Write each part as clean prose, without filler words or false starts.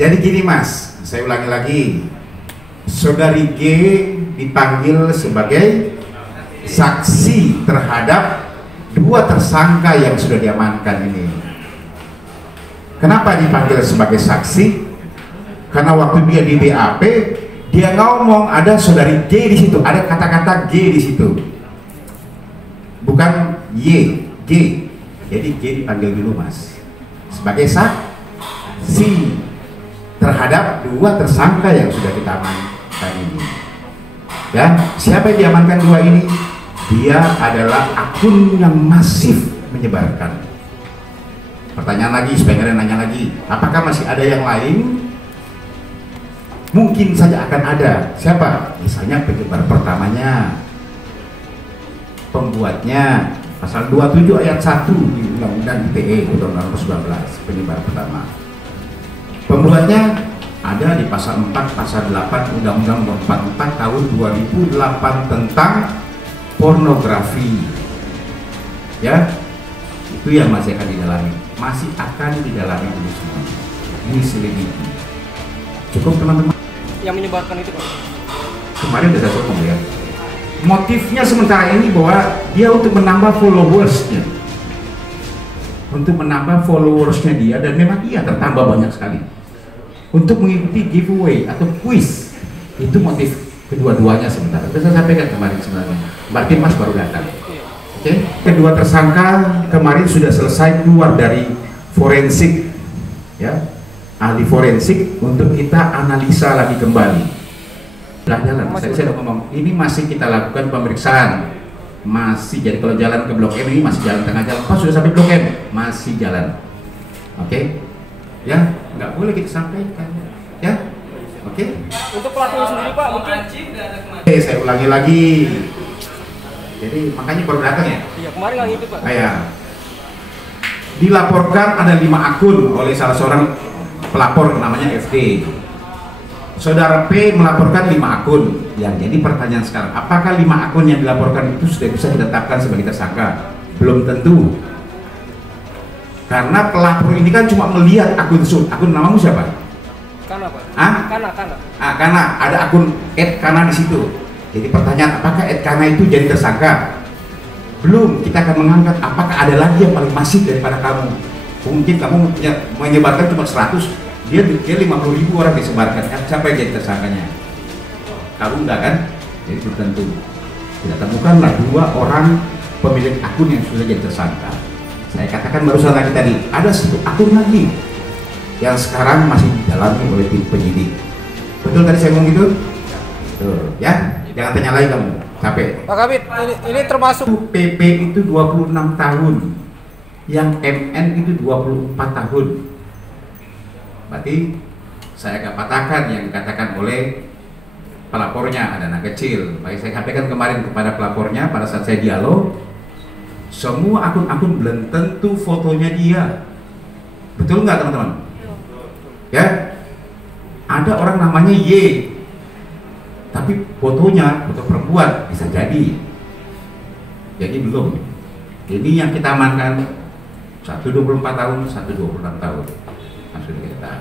Jadi gini Mas, saya ulangi lagi. Saudari G dipanggil sebagai saksi terhadap dua tersangka yang sudah diamankan ini. Kenapa dipanggil sebagai saksi? Karena waktu dia di BAP, dia ngomong ada saudari G di situ, ada kata-kata G di situ, bukan Y, G. Jadi G dipanggil dulu Mas sebagai saksi terhadap dua tersangka yang sudah kita amankan ini. Ya, siapa yang diamankan dua ini? Dia adalah akun yang masif menyebarkan. Pertanyaan lagi, supaya kalian nanya lagi, apakah masih ada yang lain? Mungkin saja akan ada. Siapa? Misalnya penyebar pertamanya, pembuatnya, pasal 27 ayat 1 di Undang-Undang ITE, Undang-Undang 19, penyebar pertama. Pembuatnya ada di pasal 4, pasal 8 Undang-Undang 44 tahun 2008 tentang pornografi. Ya, itu yang masih akan didalami. Masih akan didalami dulu semua. Ini selidiki. Cukup teman-teman. Yang menyebarkan itu Pak? Kemarin sudah saya ngomong ya. Motifnya sementara ini bahwa dia untuk menambah followersnya. Untuk menambah followersnya dia, dan memang iya tertambah banyak sekali. Untuk mengikuti giveaway atau quiz. Itu motif kedua-duanya sementara. Saya sampaikan kemarin sebenarnya. Berarti Mas baru datang. Oke, kedua tersangka kemarin sudah selesai keluar dari forensik, ya, ahli forensik untuk kita analisa lagi kembali. Jalan, saya sudah ngomong, ini masih kita lakukan pemeriksaan, masih. Jadi kalau jalan ke Blok M ini masih jalan tengah jalan, pas sudah sampai Blok M masih jalan. Oke, ya, nggak boleh kita sampaikan, ya, oke. Untuk pelaku sendiri Pak, mungkin? Oke, saya ulangi lagi. Jadi makanya baru datang ya? Iya, kemarin nggak ngintip Pak. Kayak dilaporkan ada 5 akun oleh salah seorang pelapor namanya FD. Saudara P melaporkan 5 akun. Yang jadi pertanyaan sekarang, apakah 5 akun yang dilaporkan itu sudah bisa ditetapkan sebagai tersangka? Belum tentu. Karena pelapor ini kan cuma melihat akun tersebut. Akun namamu siapa? Kana Pak. Ah? Kana. Kana, ada akun @kana di situ. Jadi pertanyaan, apakah @kana itu jadi tersangka? Belum. Kita akan mengangkat apakah ada lagi yang paling masif daripada kamu. Mungkin kamu menyebarkan cuma 100, dia 50.000 orang disebarkan. Siapa yang jadi tersangkanya? Kamu enggak kan? Jadi belum tentu. Kita temukanlah 2 orang pemilik akun yang sudah jadi tersangka. Saya katakan barusan lagi tadi, ada 1 akun lagi yang sekarang masih didalami oleh tim penyidik. Betul tadi saya ngomong gitu? Tuh, ya. Jangan tanya lagi kamu, capek. Pak Kabit, ini termasuk PP itu 26 tahun, yang MN itu 24 tahun. Berarti saya agak patahkan yang dikatakan oleh pelapornya, ada anak kecil. Baik, saya sampaikan kemarin kepada pelapornya pada saat saya dialog, semua akun-akun belum tentu fotonya dia. Betul nggak teman-teman? Ya, ada orang namanya Y, tapi fotonya foto perempuan, bisa jadi belum. Ini yang kita amankan, 1 24 tahun, 1 26 tahun. Nah, sudah kita,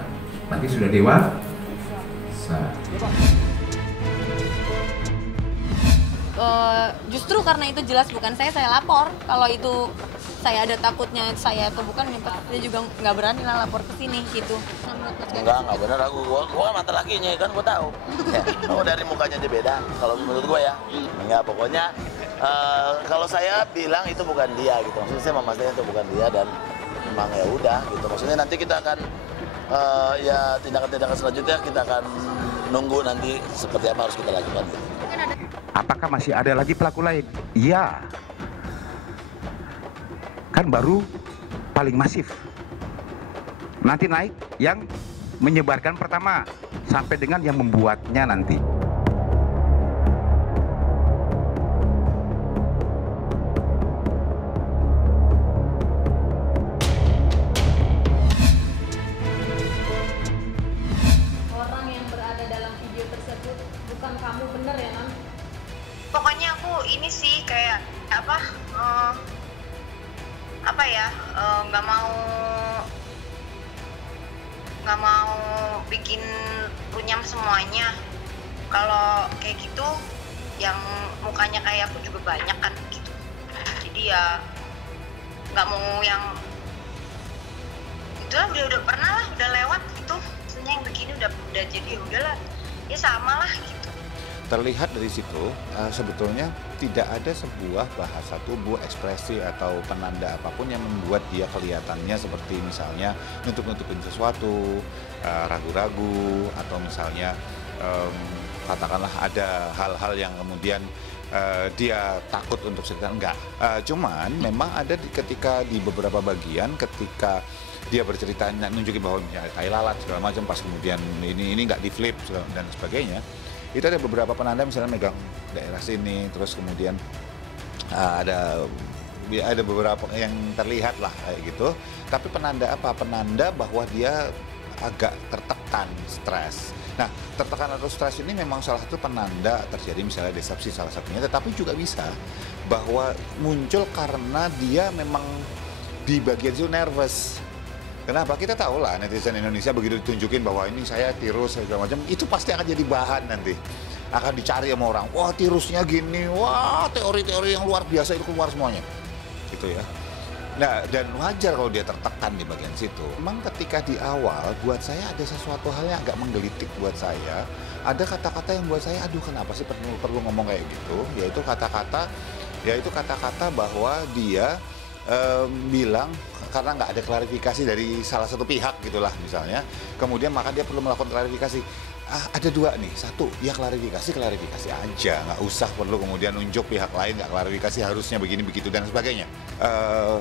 berarti sudah dewasa. Justru karena itu jelas bukan saya lapor. Kalau itu saya ada takutnya saya atau bukan, dia juga nggak berani lah lapor ke sini gitu. Enggak benar, gua mata lakinya kan, gua tahu. Ya, oh, dari mukanya dia beda. Kalau menurut gua ya, enggak, pokoknya kalau saya bilang itu bukan dia gitu. Maksudnya saya memastikan itu bukan dia, dan memang ya udah gitu. Maksudnya nanti kita akan ya tindakan-tindakan selanjutnya kita akan nunggu nanti seperti apa harus kita lakukan. Apakah masih ada lagi pelaku lain? Iya. Kan baru paling masif. Nanti naik yang menyebarkan pertama sampai dengan yang membuatnya nanti. Orang yang berada dalam video tersebut bukan kamu, bener ya non? Pokoknya aku ini sih kayak nggak mau bikin runyam semuanya. Kalau kayak gitu yang mukanya kayak aku juga banyak kan gitu. Jadi ya nggak mau yang itulah, udah pernah lah, udah lewat gitu. Maksudnya yang begini udah jadi ya udahlah, ya sama lah gitu. Terlihat dari situ sebetulnya tidak ada sebuah bahasa tubuh, ekspresi atau penanda apapun yang membuat dia kelihatannya seperti misalnya nutup-nutupin sesuatu, ragu-ragu, atau misalnya katakanlah ada hal-hal yang kemudian dia takut untuk cerita, enggak. Cuman memang ada ketika di beberapa bagian ketika dia bercerita nunjukin bahwa tai lalat segala macam, pas kemudian ini nggak di flip dan sebagainya, itu ada beberapa penanda, misalnya megang daerah sini, terus kemudian ada beberapa yang terlihat lah kayak gitu. Tapi penanda apa? Penanda bahwa dia agak tertekan, stres. Nah, tertekan atau stres ini memang salah satu penanda terjadi misalnya disepsi salah satunya, tetapi juga bisa bahwa muncul karena dia memang di bagian itu nervous. Kenapa? Kita tahu lah netizen Indonesia begitu ditunjukin bahwa ini saya tirus segala macam, itu pasti akan jadi bahan nanti. Akan dicari sama orang, wah tirusnya gini, wah teori-teori yang luar biasa itu keluar semuanya. Gitu ya. Nah, dan wajar kalau dia tertekan di bagian situ. Memang ketika di awal buat saya ada sesuatu hal yang agak menggelitik buat saya. Ada kata-kata yang buat saya, aduh kenapa sih perlu ngomong kayak gitu? Yaitu kata-kata bahwa dia bilang karena nggak ada klarifikasi dari salah satu pihak gitulah misalnya, kemudian maka dia perlu melakukan klarifikasi. Ada dua nih, satu ya klarifikasi aja, nggak usah perlu kemudian nunjuk pihak lain, nggak klarifikasi harusnya begini begitu dan sebagainya.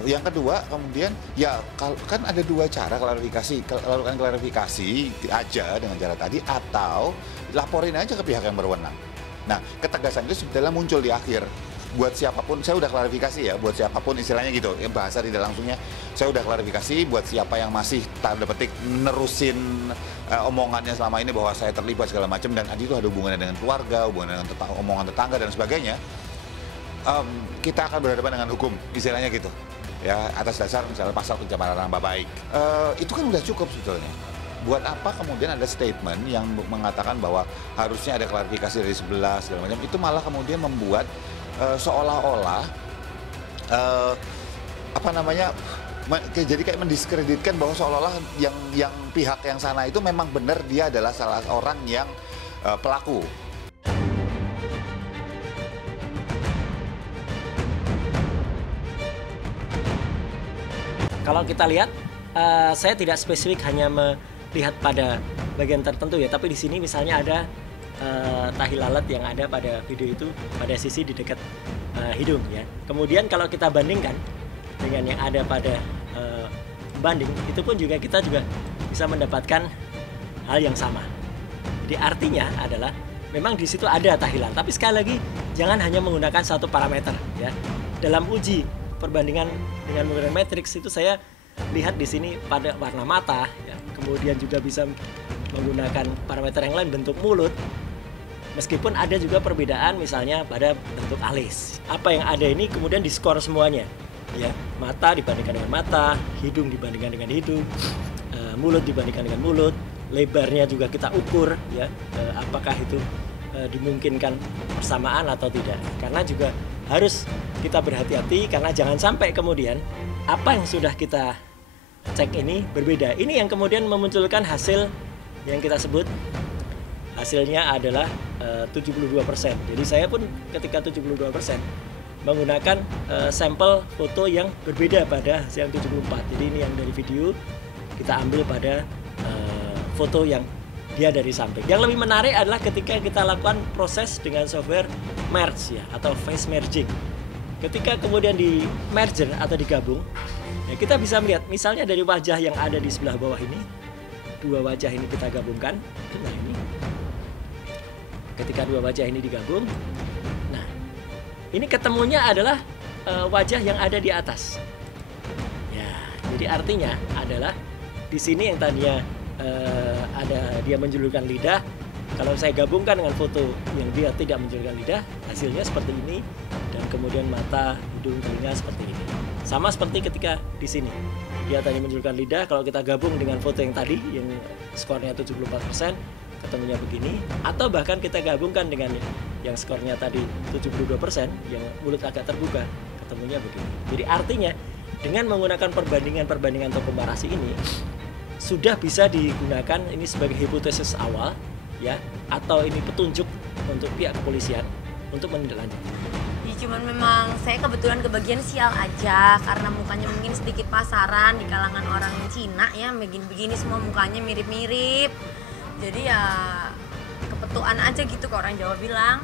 Yang kedua kemudian ya kan ada dua cara klarifikasi, lakukan klarifikasi aja dengan cara tadi, atau laporin aja ke pihak yang berwenang. Nah, ketegasan itu sebetulnya muncul di akhir. Buat siapapun, saya udah klarifikasi ya, buat siapapun istilahnya gitu, ya bahasa tidak langsungnya, saya udah klarifikasi buat siapa yang masih tanda petik nerusin omongannya selama ini bahwa saya terlibat segala macam, dan itu ada hubungannya dengan keluarga, hubungannya dengan omongan tetangga dan sebagainya. Kita akan berhadapan dengan hukum, istilahnya gitu. Ya, atas dasar misalnya pasal pencemaran nama baik. Itu kan udah cukup sebetulnya. Buat apa kemudian ada statement yang mengatakan bahwa harusnya ada klarifikasi dari sebelah segala macam, itu malah kemudian membuat seolah-olah jadi kayak mendiskreditkan bahwa seolah-olah yang pihak yang sana itu memang benar dia adalah salah orang yang pelaku. Kalau kita lihat, saya tidak spesifik hanya melihat pada bagian tertentu ya, tapi di sini misalnya ada tahi lalat yang ada pada video itu pada sisi di dekat hidung ya. Kemudian kalau kita bandingkan dengan yang ada pada banding, itu pun juga kita juga bisa mendapatkan hal yang sama. Jadi artinya adalah memang di situ ada tahi lalat, tapi sekali lagi jangan hanya menggunakan satu parameter ya. Dalam uji perbandingan dengan menggunakan matriks itu saya lihat di sini pada warna mata ya. Kemudian juga bisa menggunakan parameter yang lain, bentuk mulut. Meskipun ada juga perbedaan misalnya pada bentuk alis. Apa yang ada ini kemudian diskor semuanya. Ya, mata dibandingkan dengan mata, hidung dibandingkan dengan hidung, mulut dibandingkan dengan mulut, lebarnya juga kita ukur ya, apakah itu dimungkinkan persamaan atau tidak. Karena juga harus kita berhati-hati karena jangan sampai kemudian apa yang sudah kita cek ini berbeda. Ini yang kemudian memunculkan hasil yang kita sebut hasilnya adalah 72%. Jadi saya pun ketika 72% menggunakan sampel foto yang berbeda pada hasil yang 74. Jadi ini yang dari video kita ambil pada foto yang dia dari samping. Yang lebih menarik adalah ketika kita lakukan proses dengan software merge ya, atau face merging. Ketika kemudian di merger atau digabung, ya kita bisa melihat misalnya dari wajah yang ada di sebelah bawah ini, dua wajah ini kita gabungkan. Nah ini ketika dua wajah ini digabung, nah ini ketemunya adalah wajah yang ada di atas. Ya, jadi artinya adalah di sini yang tadinya ada dia menjulurkan lidah, kalau saya gabungkan dengan foto yang dia tidak menjulurkan lidah, hasilnya seperti ini, dan kemudian mata, hidung, telinga seperti ini. Sama seperti ketika di sini. dia tadi menunjukkan lidah, kalau kita gabung dengan foto yang tadi yang skornya 74%, ketemunya begini, atau bahkan kita gabungkan dengan yang skornya tadi 72% yang mulut agak terbuka, ketemunya begini. Jadi artinya dengan menggunakan perbandingan atau komparasi ini sudah bisa digunakan ini sebagai hipotesis awal ya, atau ini petunjuk untuk pihak kepolisian untuk menindaklanjuti. Cuman memang saya kebetulan kebagian sial aja karena mukanya mungkin sedikit pasaran di kalangan orang Cina ya, begini-begini semua mukanya mirip-mirip. Jadi ya kepetuan aja gitu, ke orang Jawa bilang.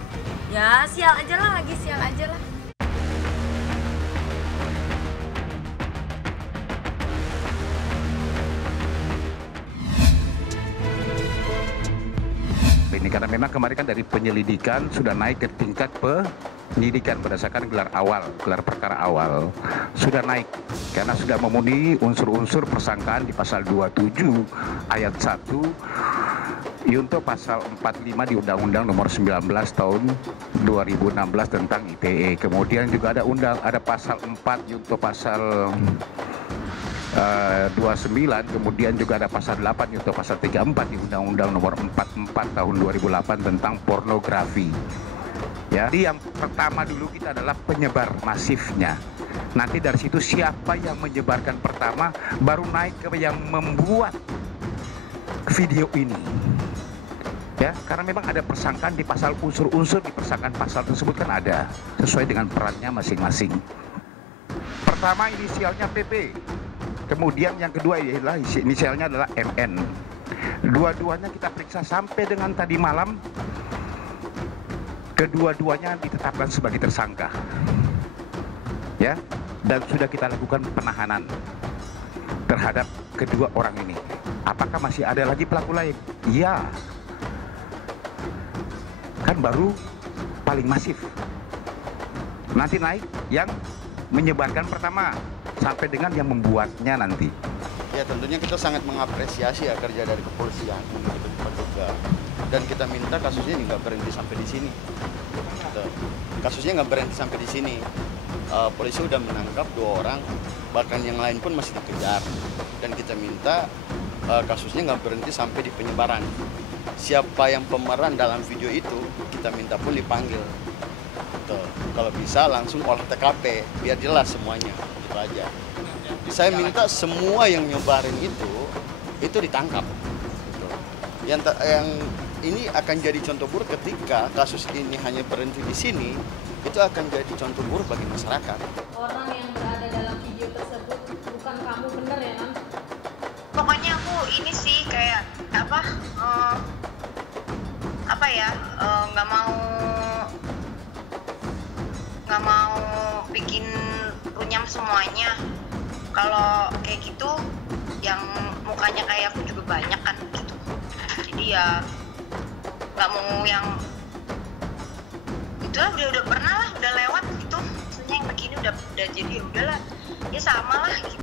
Ya sial aja lah, lagi sial aja lah. Ini karena memang kemarin kan dari penyelidikan sudah naik ke tingkat penyidikan berdasarkan gelar perkara awal sudah naik karena sudah memenuhi unsur-unsur persangkaan di pasal 27 ayat 1 untuk pasal 45 di Undang-Undang Nomor 19 tahun 2016 tentang ITE. Kemudian juga ada pasal 4 untuk pasal 29, kemudian juga ada pasal 8 yaitu pasal 34 di Undang-Undang Nomor 44 tahun 2008 tentang pornografi. Ya, jadi yang pertama dulu kita adalah penyebar masifnya. Nanti dari situ siapa yang menyebarkan pertama, baru naik ke yang membuat video ini. Ya, karena memang ada persangkaan di pasal, unsur-unsur di persangkaan pasal tersebut kan ada sesuai dengan perannya masing-masing. Pertama inisialnya PP. Kemudian yang kedua adalah inisialnya adalah MN. Dua-duanya kita periksa sampai dengan tadi malam. Kedua-duanya ditetapkan sebagai tersangka. Ya, dan sudah kita lakukan penahanan terhadap kedua orang ini. Apakah masih ada lagi pelaku lain? Iya. Kan baru paling masif. Nanti naik yang menyebarkan pertama sampai dengan yang membuatnya nanti. Ya tentunya kita sangat mengapresiasi ya kerja dari kepolisian untuk cepat juga. Dan kita minta kasusnya nggak berhenti sampai di sini. Kasusnya nggak berhenti sampai di sini. Polisi udah menangkap 2 orang, bahkan yang lain pun masih dikejar. Dan kita minta kasusnya nggak berhenti sampai di penyebaran. Siapa yang pemeran dalam video itu, kita minta pun dipanggil. Kalau bisa langsung olah TKP, biar jelas semuanya, gitu aja. Saya minta semua yang nyebarin itu ditangkap. Gitu. Yang ini akan jadi contoh buruk ketika kasus ini hanya berhenti di sini, itu akan jadi contoh buruk bagi masyarakat. Orang yang berada dalam video tersebut bukan kamu, bener ya, Nam? Pokoknya aku ini sih kayak nggak mau bikin runyam semuanya. Kalau kayak gitu yang mukanya kayak aku juga banyak kan gitu. Jadi ya nggak mau yang itulah, udah pernah lah, udah lewat gitu. Maksudnya yang begini udah jadi ya udahlah, ya sama lah gitu.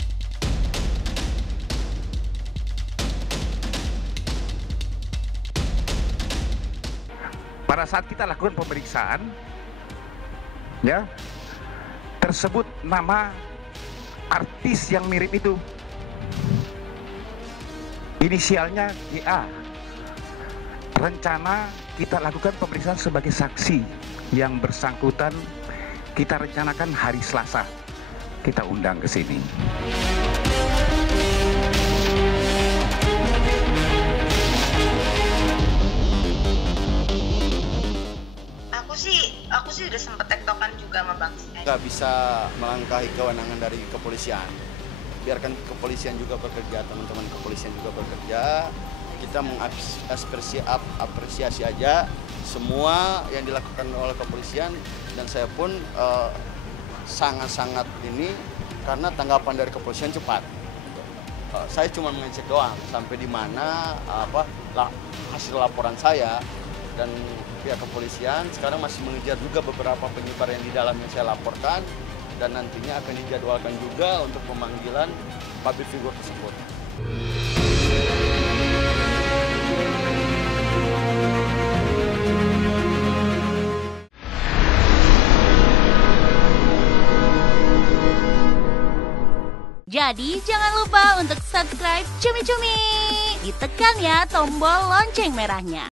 Pada saat kita lakukan pemeriksaan, ya, tersebut nama artis yang mirip itu. Inisialnya GA. Rencana kita lakukan pemeriksaan sebagai saksi yang bersangkutan. Kita rencanakan hari Selasa kita undang ke sini. Aku sih udah sempet tektokan juga sama Bang. Nggak bisa melangkahi kewenangan dari kepolisian. Biarkan kepolisian juga bekerja, teman-teman kepolisian juga bekerja. Kita mengapresiasi aja semua yang dilakukan oleh kepolisian, dan saya pun sangat-sangat ini karena tanggapan dari kepolisian cepat. Saya cuma mengecek doang sampai di mana hasil laporan saya, dan pihak kepolisian sekarang masih mengejar juga beberapa penyebar yang di dalam yang saya laporkan, dan nantinya akan dijadwalkan juga untuk pemanggilan public figure tersebut. Jadi jangan lupa untuk subscribe Cumi Cumi. Ditekan ya tombol lonceng merahnya.